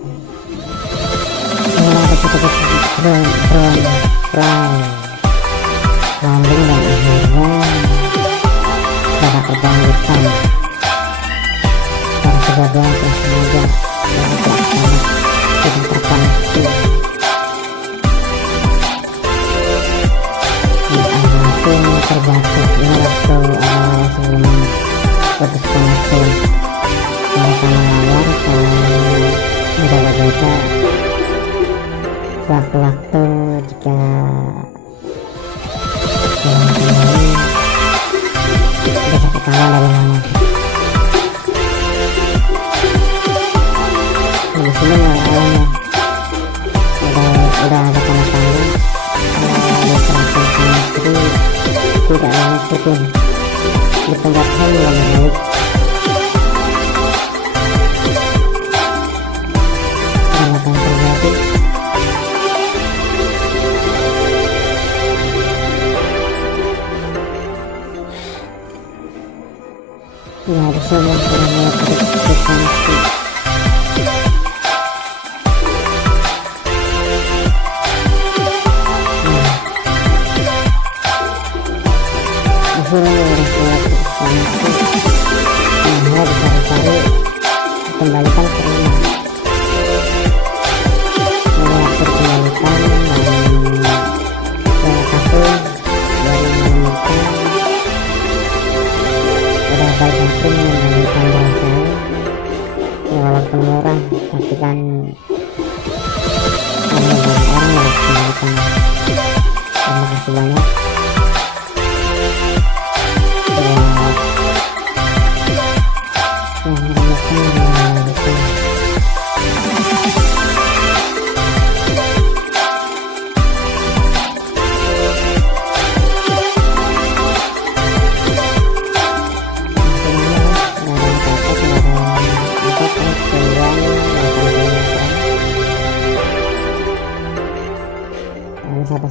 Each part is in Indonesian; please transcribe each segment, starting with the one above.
inilah detik-detik drone fly landing dan akhirnya dapat terlanjutkan secara kegagalan yang sengaja dan tidak terkoneksi. Untung terjatuh. Ini waktu awal sebelum putus koneksi mereka melawar ke menjaga-jaga waktu-waktu jika jalan kembali bisa ketahuan dari mana. Di sini awalnya udah ada tanda-tanda diserahkan sama istri tidak mengikutin di penjatuhan yang baik. Dan apa yang terjadi? Ya, ada semua yang melakukan diskoneksi. Hasilnya udah buat diskoneksi, akhirnya dicari-cari kembalikan ke rumah. Waktu dikembalikan dan terima kasih dari menemukan udah baik hati mengembalikan barang saya. Ya walaupun murah tapi kan ada barang orang yang harus dikembalikan. Terima kasih banyak.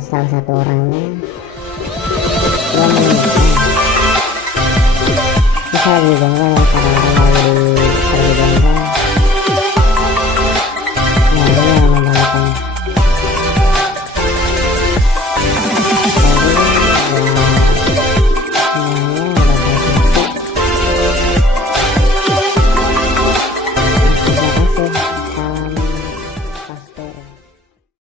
Salah satu orangnya dia menemukan bisa juga karena